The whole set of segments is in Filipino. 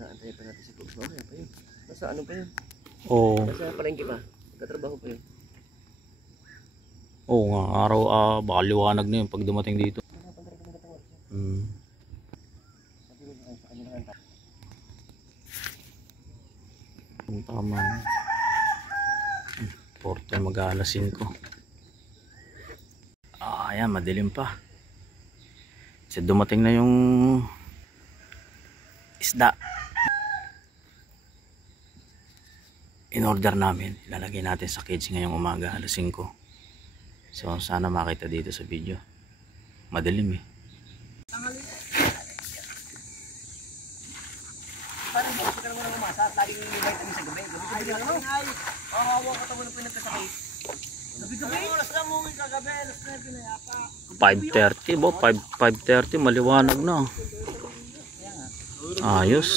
Naantay pa natin si Coach. Mamaya pa yun. Nasa ano pa yun? Oo. Nasa palengke pa. Nagtatrabaho pa yun. Oo nga, araw baka liwanag na yun pag dumating dito. Tama. Porte mag-alas 5. Ayan, madilim pa. Kasi dumating na yung isda. In order namin, ilalagay natin sa cage ngayong umaga, alas 5. So sana makita dito sa video. Madilim eh. Parang bukas ka naman ng umasa at laging may vitamin sa gabi. Gabi-gabi lang naman. Hawa ka tamo na pinagkasakay. Gabi-gabi? Oras na mo yung kagabi. Alas na yung pinayapa. 5:30 bo, 5:30 maliwanag na. Ayos.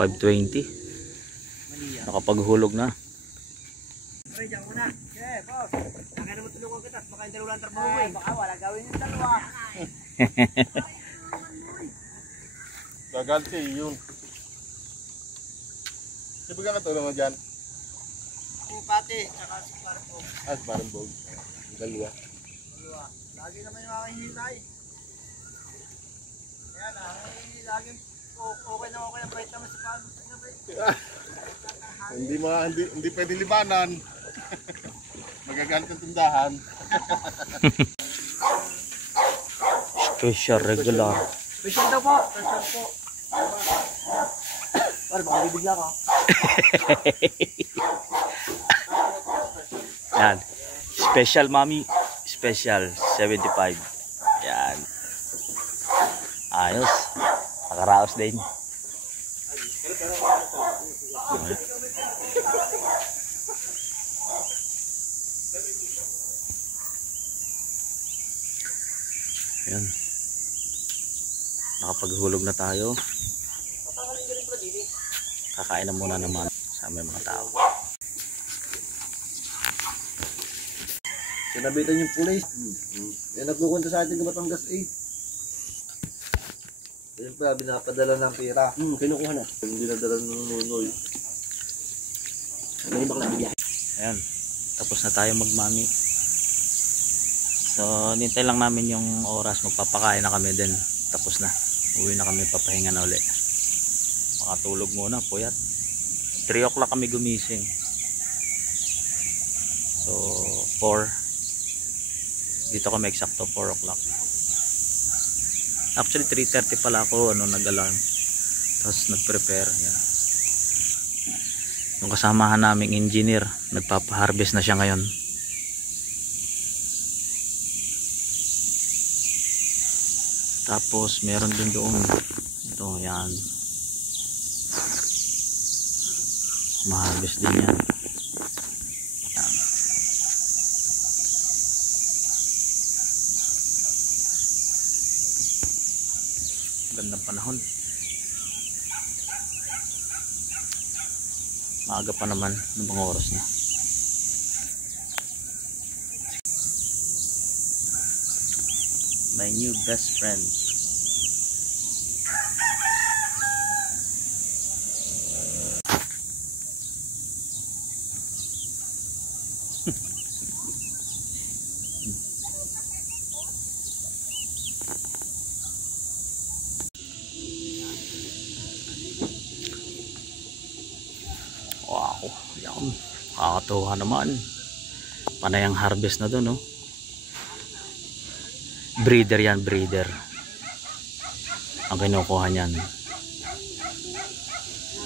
5:20. Nakapaghulog na. Pre, diyan muna. Okay, boss. Naka naman tulungan kita at baka yung dalawang trabaho mo eh. Baka wala gawin yung dalawa. Gagal siya yun. Siyempre ka natulong mo dyan? Si Pati, tsaka si Parang. Ah, parang bog. Dalawa. Lagi naman yung aking hilay. Yan, laging okay na okay ang vitamin si Pano. Hindi pwede libanan. Magagalit ang tindahan. Special regular. Special daw po. Special po. Parang baka bibigla ka. Yan. Special mami. Special 75. Yan. Ayos. Nakaraos din. Yan. Nakapaghulog na tayo. Kakain na muna naman sa aming mga tao. Sinabitan yung pulis. Yan nagkukunta sa atin ng Batangas eh. Yan pa, binapadala ng pera. Kinukuha na. Hindi nadala ng nunoy. Ano yung bakla biyahe? Ayan. Tapos na tayo magmami. So, nintay lang namin yung oras. Magpapakain na kami din. Tapos na. Uwi na kami, papahinga na uli. Makatulog muna, puyat. 3 o'clock kami gumising. So, 4. Dito kami eksakto 4 o'clock. Actually 3:30 pala ako nag-alarm. Tapos nag-prepare. Yan. Yung kasamahan naming engineer, nagpapa-harvest na siya ngayon. Tapos meron din doon. Ito, yan. Ma-harvest din yan. Yan. Gandang panahon. Maaga pa naman ng mga oras na. My new best friend. Wow, yan. Kakatuwa naman. Panay ang harvest na doon, no? Breeder yan, breeder. Ang kinukuha niyan.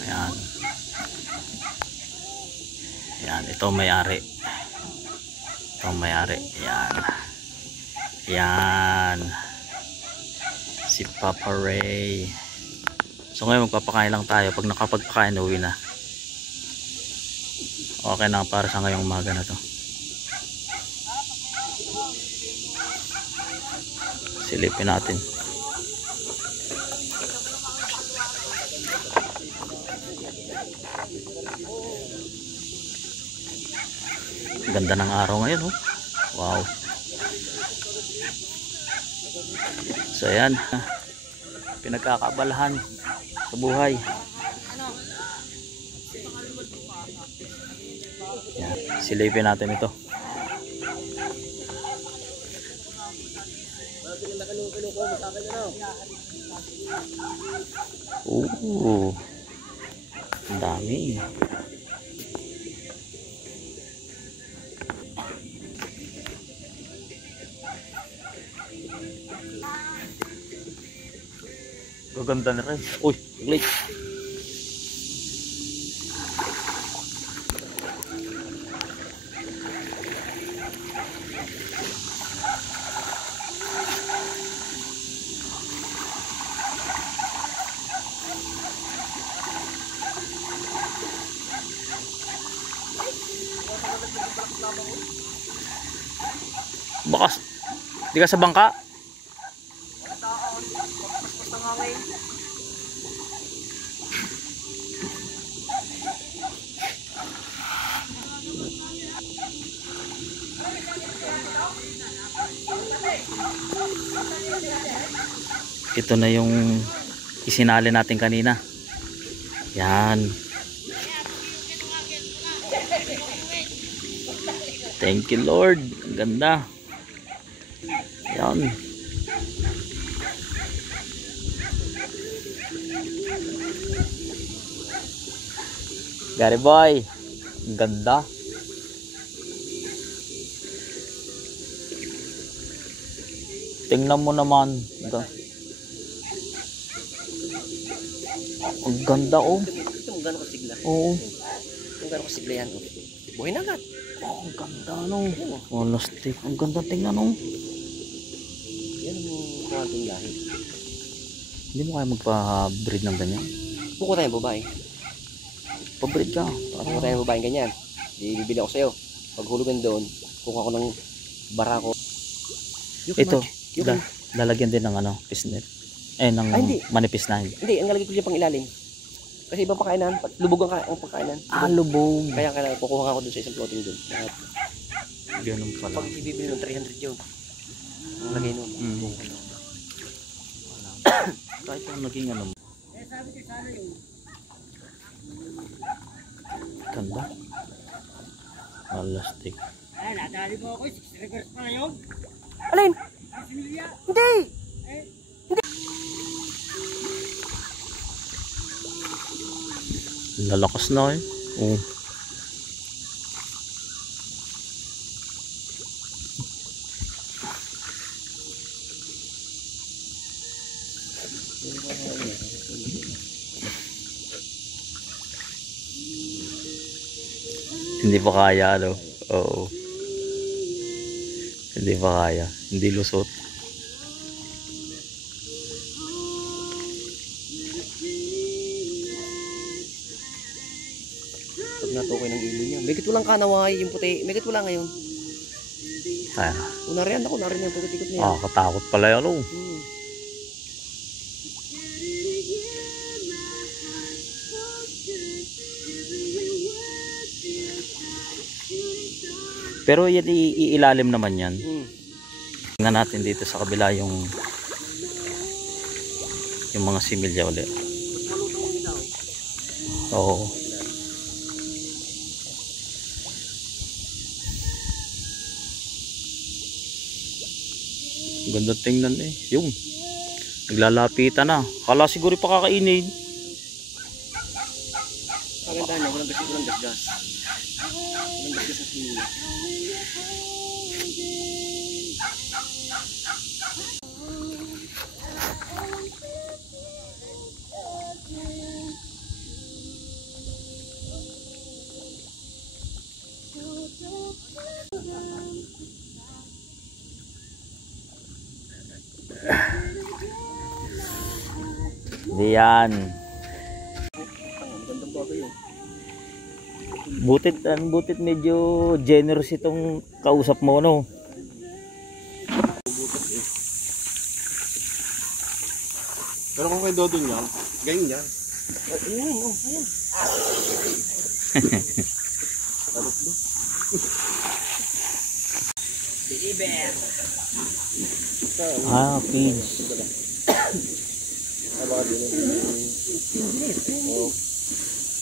Ayan. Ayan, ito may-ari. Ito may-ari. Ayan. Ayan. Si Papa Ray. So ngayon magpapakain lang tayo. Pag nakapagpakain, uwi na. Okay na para sa ngayong umaga na to. Silipin natin. Ganda ng araw ngayon, oh. Wow. So ayan, pinagkakabalahan sa buhay. Yan. Silipin natin ito. Oo. Ang dami. Gaganda na rin. Uy, uglit. Bakas. Di ka sa bangka? Ito na yung isinali natin kanina. Yan. Thank you Lord. Ang ganda. Yan. Gary boy. Ang ganda. Tingnan mo naman. Ang ganda oh. Ito ang gano'ng kasigla. Oo. Ang gano'ng kasigla yan. Buhay na agad. Oh, ang ganda no. Oh, lastik. Ang ganda tingnan no. Yan ang kawanting lahi. Hindi mo kaya magpa-breed ng ganyan? Buko tayong babae. Pa-breed ka. Buko tayong babaeng ganyan. Bibili ako sa'yo. Paghulugan doon, kukuha ko ng barako. Ito. Lalagyan din ng ano, pisnet. Ng hindi. manipis na. Hindi, ang lalagay ko siya pang ilalim. Kasi ibang pakainan, lubog ang pagkainan. Lubog. Kaya kukuha ko doon sa isang floating doon. Ganun pala. Pag ibibili ng 300 yun, ang lagay nun. Kahit ang naging ano. Ganda. Lastik. Ay, nadali mo ako, 6 reverse pa ngayon. Alin? Silvia. Hindi! Lalakas na eh. Oh. Hindi pa kaya ano. Oo. Hindi pa kaya. Hindi lusot. Pag natukoy ng ilo niya. Megit walang kanaway, yung puti. Megit wala ngayon. Ay. Unarian ako, nariyan yung pagkatikot niya. Katakot pala yan oh. Pero yan iilalim naman yan. Tingnan natin dito sa kabila yung mga similya ulit. Oo. Ganda tingnan eh. Yung naglalapitan na. Kala siguro pa kakainin. Paganda niya, walang gasgas. Walang gasgas sa similya. Diyan. Gandang bagay yun. Butit medyo generous itong kausap mo no. Pero kung kay Dodong yan, ganyan yan. Ayun, oh, ayun. Tatlo. Biber. Pigs. Baka din.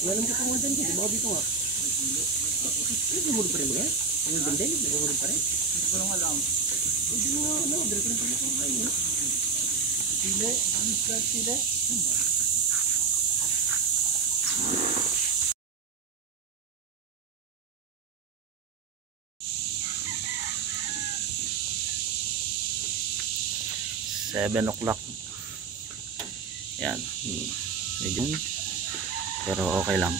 Alam ko kung dyan dito, baka dito nga. Naghuhulog pa rin ba yan? Ang banda, naghuhulog pa rin? Hindi ko lang alam. Hindi mo ano, dali ko lang pa rin kayo. Sile, ang iskat sile. Seven o'clock. Yan. Medyo. Pero okay lang.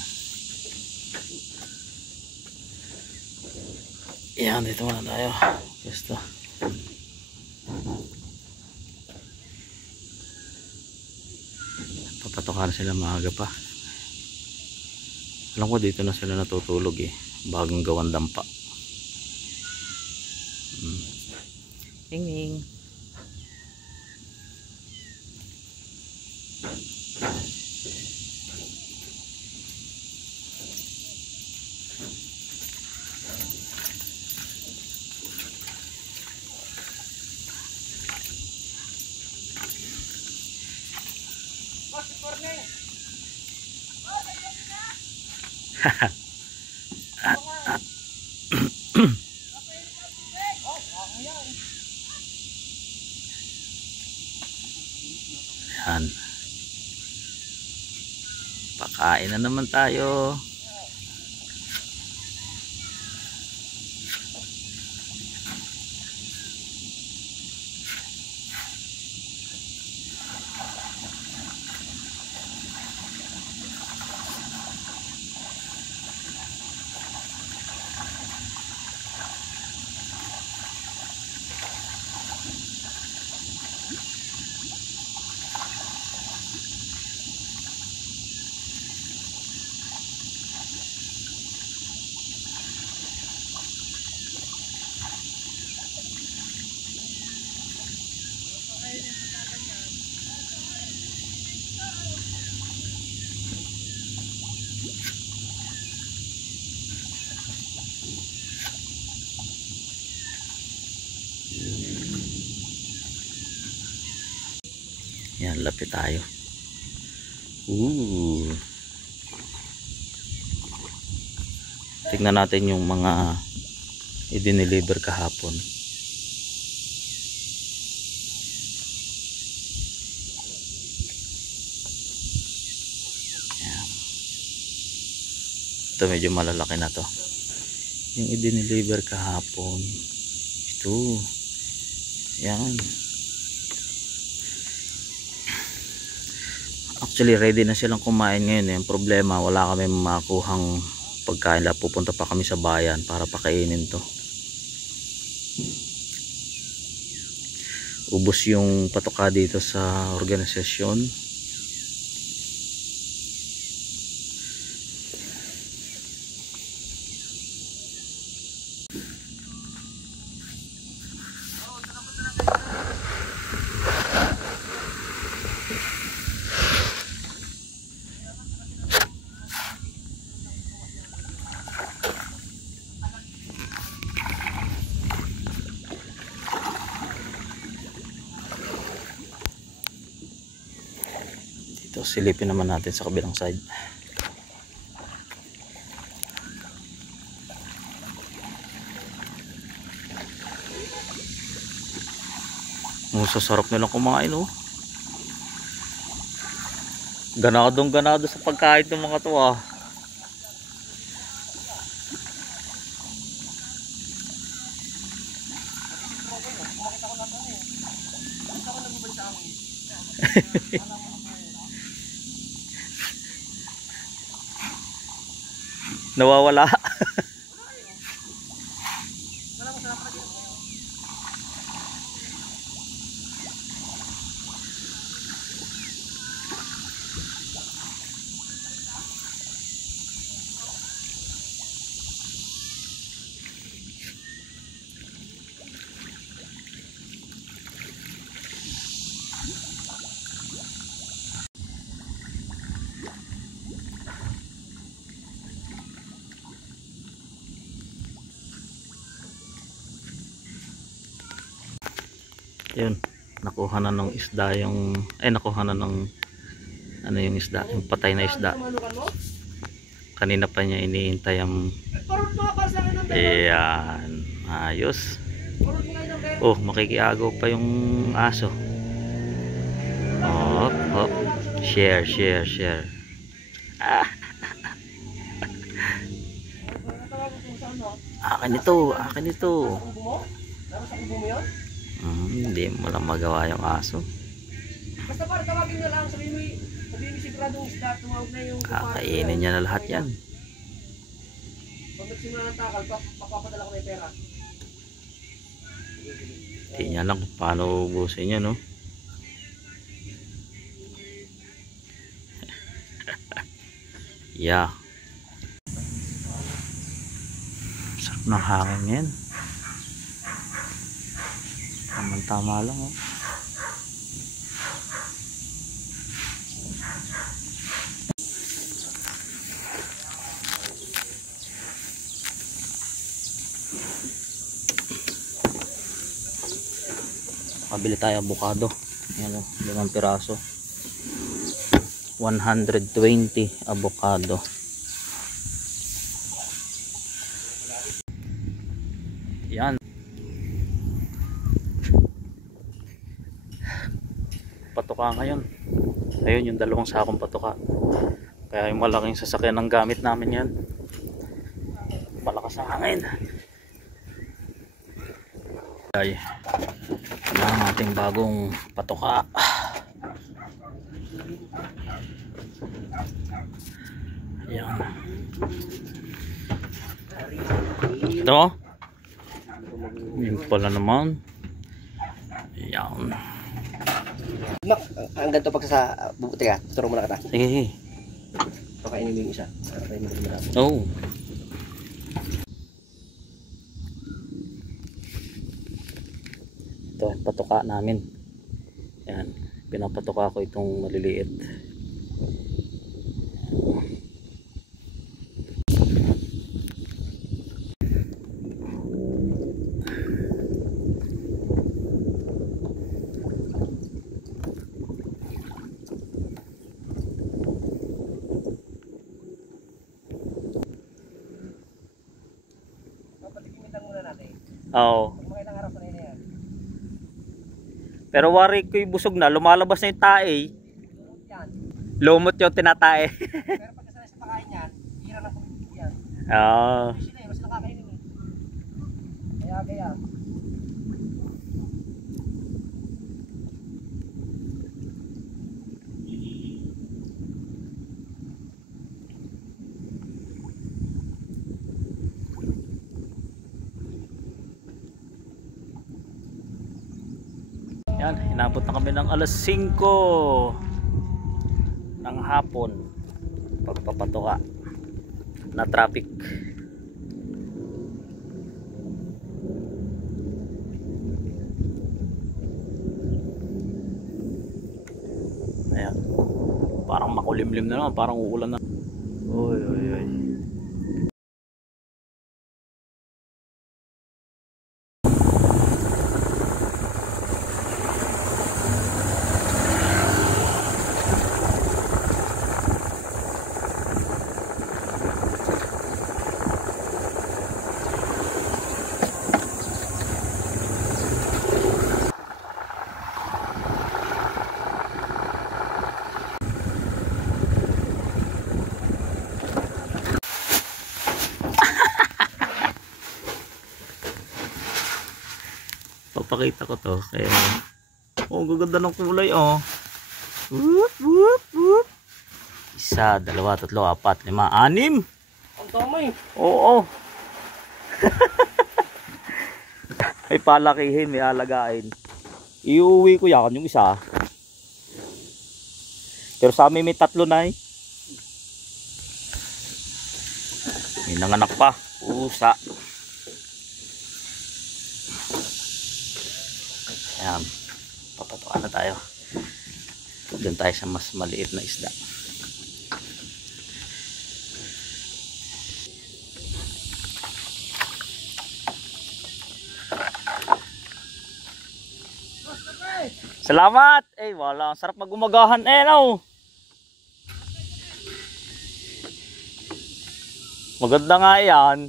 Yan, dito muna tayo. Gusto. Papatokan sila maaga pa. Alam ko dito na sila natutulog eh. Bagong gawan dampa. Hing. Yan. Pakain na naman tayo. Yan, lapit tayo. Tingnan natin yung mga i-deliver kahapon. Yan. Ito medyo malalaki na to. Yung i-deliver kahapon. Ito. Yan. Actually ready na silang kumain ngayon. Yung problema, wala kami makuhang pagkain. Pupunta pa kami sa bayan para pakainin to. Ubos yung patoka dito sa organisasyon. Silipin naman natin sa kabilang side. Sasarap nilang kumain, oh. Ganado sa pagkain ng mga to, ah. Nawawala. Yun, nakuha na ng isda yung nakuha na ng ano yung isda, yung patay na isda. Kanina pa niya iniintay ang... Parang mga para sa akin ng dalawa. Ayan. Ayos. Parang mga ng dalawa. Oh, makikiagaw pa yung aso. Hop, hop. Share, share, share. Ah. Akin ito, akin ito. Hindi mo lang magawa yung aso. Basta para tawagin na lang, sabihin mo siguradong isda, tumawag na yung... Kakainin niya na lahat yan. Pag nagsimula ng takal, papapadala ko na yung pera. Hindi niya lang kung paano ubusin niya, no? Yeah. Sarap ng hangin yan. Tama lang, oh. Kabili tayo avocado. Yan, oh, 5 piraso. 120 avocado. Yan. Patuka ngayon. Ayun yung 2 sakong patuka. Kaya yung malaking sasakyan ng gamit namin yan. Malakas ang hangin. Ay, yan ang ating bagong patuka. Yan. Ito. Yun pala naman. Yan. Mak, hanggang to pag sa bubuti ka, turo mo na kita. Sige. Pakainin mo yung isa. Pakainin mo yung isa. Oh. Ito, patuka namin. Yan. Pinapatuka ko itong maliliit. Papatigimitan muna natin. Oo. Kung mga ilang araw sa na yan. Pero wari ko'y busog na, lumalabas na yung tae. Yan. Lumot yung tinatae. Pero pag kasanay sa pakain yan, hira ng pagpipig yan. Oo. Sila mas nakakainin eh. Kaya. Yan, inabot na kami ng alas 5 ng hapon. Pagpapatuka na traffic. Ayan. Parang makulimlim na naman, parang uulan na. Oy, oy, oy. Papakita ko to kaya oh, gaganda ng kulay oh. Whoop, whoop, whoop. 1, 2, 3, 4, 5, 6 Ang tama eh. Oo. May palakihin, may alagain. Iuwi ko yan yung isa. Pero sa amin may 3 na eh. May nanganak pa. Pusa. Ayan, papatukan na tayo. Doon tayo sa mas maliit na isda. Salamat! Eh, wala. Ang sarap magumagahan. Eh, no? Maganda nga yan.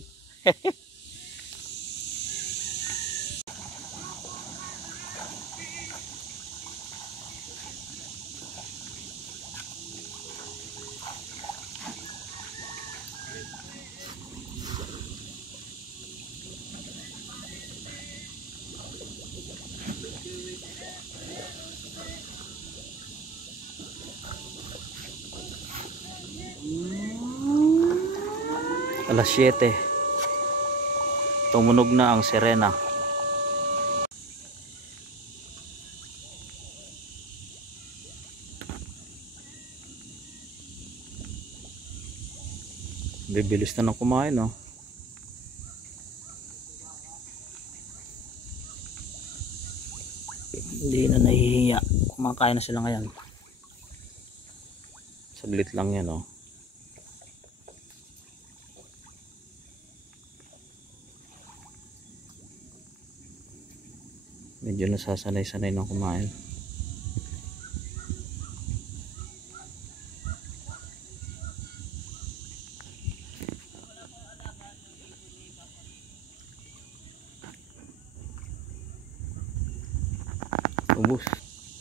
Alas 7. Tumunog na ang sirena. Bibilis na ng kumain, no? Hindi na nahihiya. Kumakain na sila ngayon. Saglit lang yan, no? Medyo nasasanay-sanay ng kumain. Ubus.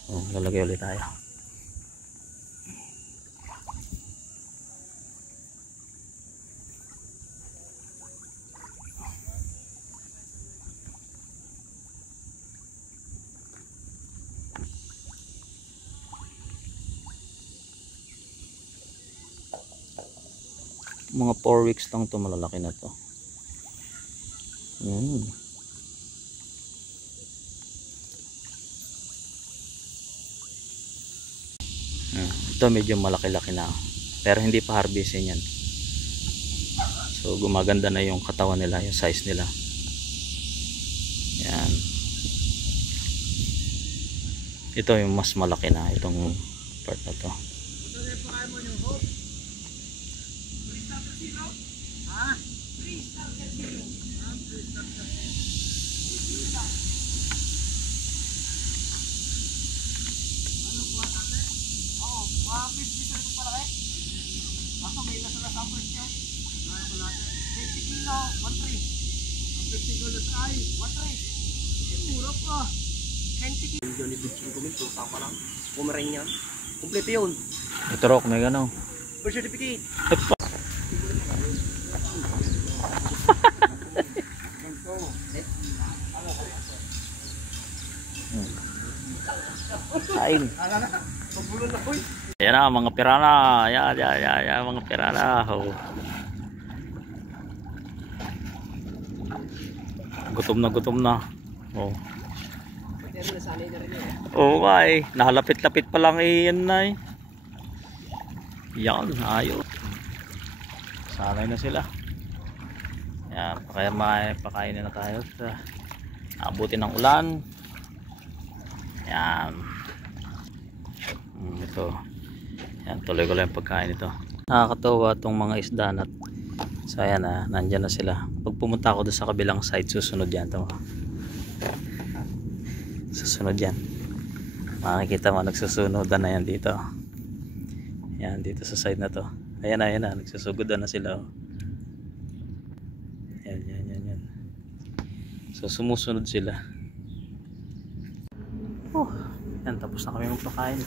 Oh, lalagay ulit tayo. Mga 4 weeks lang to, malalaki na to. Ito medyo malaki-laki na, pero hindi pa harvestin yan. So gumaganda na yung katawan nila, yung size nila. Yan. Ito yung mas malaki na, itong part na to. Kompleto yun. Ito rock, may gano. Birth certificate. Kain. Ayan na, mga pirana. Ayan, mga pirana. Oh. Gutom na. Oh. Oo nga eh. Nahalapit-lapit pa lang eh. Yan na eh. Yan, ayos. Sanay na sila. Yan, pakainin na tayo. Abutin ng ulan. Yan. Ito. Yan, tuloy ko lang yung pagkain ito. Nakakatawa itong mga isda na. So ayan na, nandyan na sila. Pag pumunta ako doon sa kabilang side, susunod yan. Ito. Susunod yan. Makikita mo, nagsusunodan na yan dito. Yan, dito sa side na to. Ayan na, nagsusugodan na sila. Yan. So sumusunod sila. Yan, tapos na kami magpakain.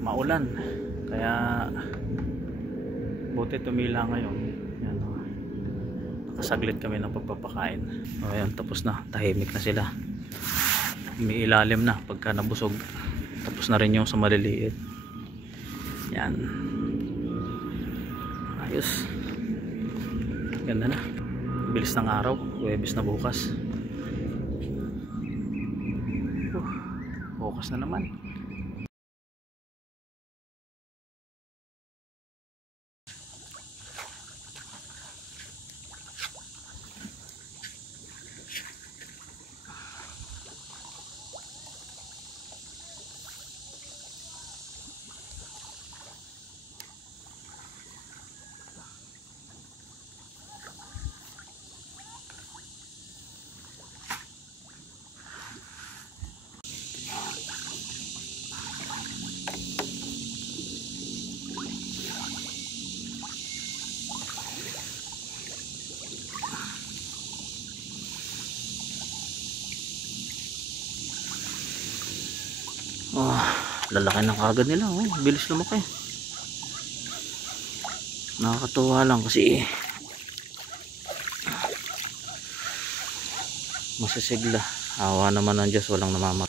Maulan. Kaya buti tumila ngayon. Yan, nakasaglit kami ng pagpapakain. Ayan, tapos na. Tahimik na sila. May ilalim na pagka nabusog. Tapos na rin yung sa maliliit. Yan. Ayos. Ganda na. Bilis ng araw. Huwebes na bukas. Bukas na naman. Lalaki ng kagad nila, oh. Bilis lumaki. Nakakatuwa lang kasi masisigla. Awa naman ng Diyos, walang namamat.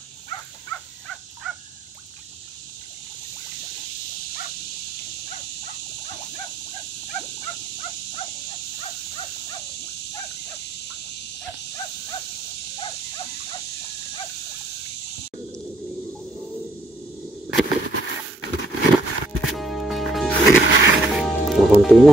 Konti na.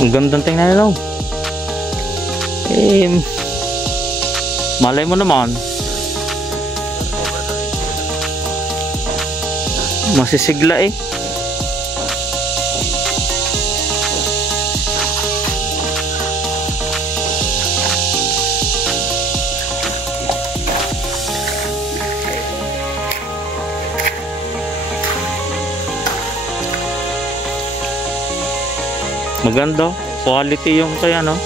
Ang gandang tingnan nila. Malay mo naman. Masisigla eh. Maganda, quality yung kaya no.